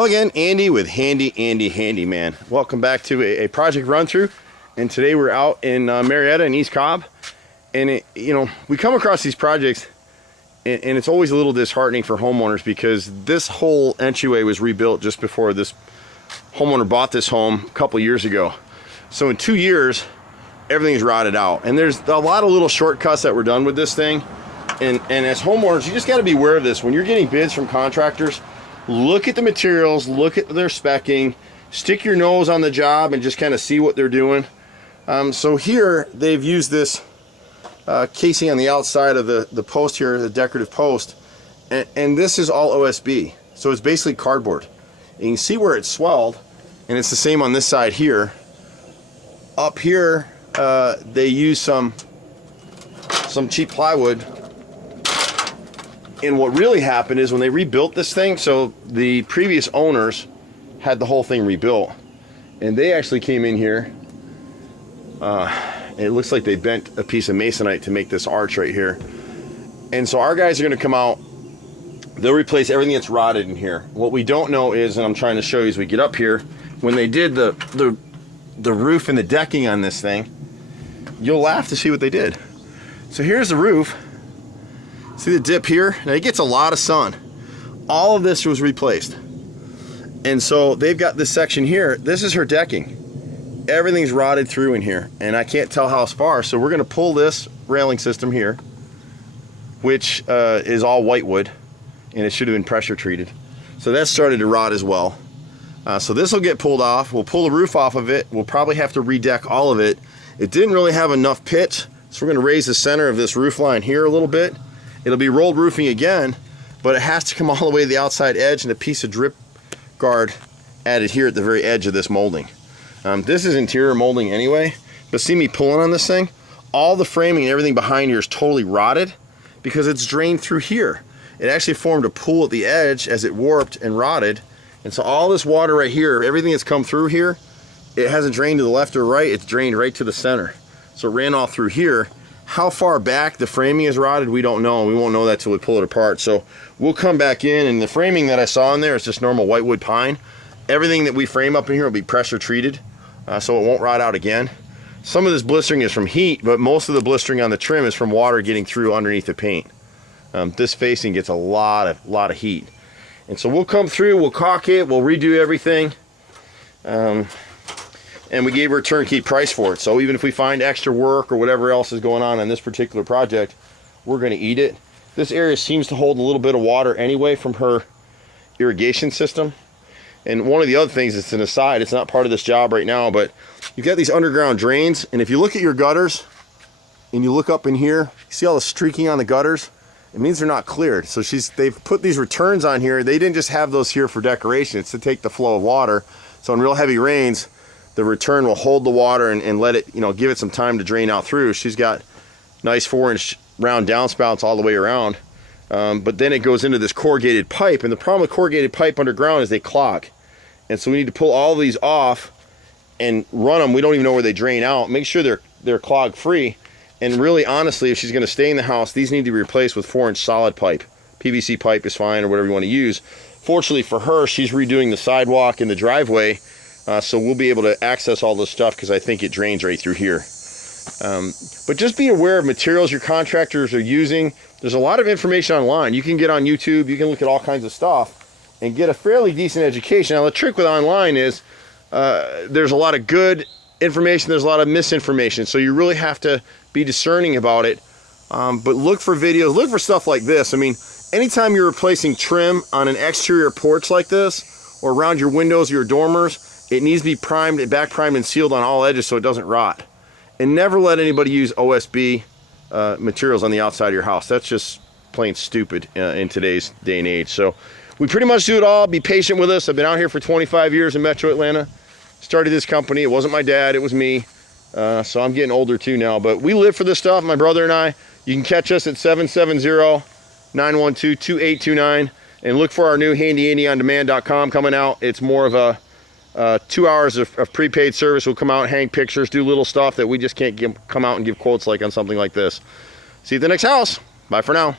Hello again, Andy with Handy Andy Handyman. Welcome back to a project run through, and today we're out in Marietta and East Cobb, and we come across these projects, and it's always a little disheartening for homeowners because this whole entryway was rebuilt just before this homeowner bought this home a couple years ago. So in 2 years, everything's rotted out, and there's a lot of little shortcuts that were done with this thing, and as homeowners, you just got to be aware of this. When you're getting bids from contractors, look at the materials, look at their specking, stick your nose on the job and just kind of see what they're doing. So here they've used this casing on the outside of the post here, the decorative post, and this is all OSB, so it's basically cardboard. And you can see where it's swelled, and it's the same on this side here. Up here they use some cheap plywood. And what really happened is when they rebuilt this thing, so the previous owners had the whole thing rebuilt, and they actually came in here, it looks like they bent a piece of masonite to make this arch right here. And so our guys are going to come out, they'll replace everything that's rotted in here. What we don't know is, and I'm trying to show you as we get up here, when they did the roof and the decking on this thing, you'll laugh to see what they did. So here's the roof. See the dip here? Now it gets a lot of sun. All of this was replaced. And so they've got this section here. This is her decking. Everything's rotted through in here, and I can't tell how far. So we're gonna pull this railing system here, which is all whitewood, and it should have been pressure treated. So that started to rot as well. So this will get pulled off. We'll pull the roof off of it. We'll probably have to redeck all of it. It didn't really have enough pitch, so we're gonna raise the center of this roof line here a little bit. It'll be rolled roofing again, but it has to come all the way to the outside edge, and a piece of drip guard added here at the very edge of this molding. This is interior molding anyway, but see me pulling on this thing? All the framing and everything behind here is totally rotted because it's drained through here. It actually formed a pool at the edge as it warped and rotted, and so all this water right here, everything that's come through here, it hasn't drained to the left or right, it's drained right to the center. So it ran all through here. How far back the framing is rotted, we don't know. We won't know that till we pull it apart. So we'll come back in, and the framing that I saw in there is just normal whitewood pine. Everything that we frame up in here will be pressure treated, so it won't rot out again. Some of this blistering is from heat, but most of the blistering on the trim is from water getting through underneath the paint. This facing gets a lot of heat. And so we'll come through, we'll caulk it, we'll redo everything. And we gave her a turnkey price for it. So even if we find extra work or whatever else is going on this particular project, we're going to eat it. This area seems to hold a little bit of water anyway from her irrigation system. And one of the other things, it's an aside, it's not part of this job right now, but you've got these underground drains, and if you look at your gutters and you look up in here, you see all the streaking on the gutters? It means they're not cleared. So they've put these returns on here. They didn't just have those here for decoration. It's to take the flow of water. So in real heavy rains, the return will hold the water and let it, give it some time to drain out through. She's got nice 4-inch round downspouts all the way around. But then it goes into this corrugated pipe, and the problem with corrugated pipe underground is they clog. And so we need to pull all of these off and run them. We don't even know where they drain out. Make sure they're clog free. And really, honestly, if she's going to stay in the house, these need to be replaced with 4-inch solid pipe. PVC pipe is fine, or whatever you want to use. Fortunately for her, she's redoing the sidewalk and the driveway. So we'll be able to access all this stuff because I think it drains right through here. But just be aware of materials your contractors are using. There's a lot of information online. You can get on YouTube, you can look at all kinds of stuff and get a fairly decent education. Now the trick with online is there's a lot of good information, there's a lot of misinformation. So you really have to be discerning about it. But look for videos, look for stuff like this. I mean, anytime you're replacing trim on an exterior porch like this or around your windows, your dormers, it needs to be primed, back primed and sealed on all edges so it doesn't rot. And never let anybody use OSB materials on the outside of your house. That's just plain stupid in today's day and age. So we pretty much do it all. Be patient with us. I've been out here for 25 years in Metro Atlanta. Started this company. It wasn't my dad, it was me. So I'm getting older too now. But we live for this stuff, my brother and I. You can catch us at 770-912-2829. And look for our new handyandyondemand.com coming out. It's more of a 2 hours of prepaid service. We'll come out, hang pictures, do little stuff that we just can't come out and give quotes like on something like this. See you at the next house. Bye for now.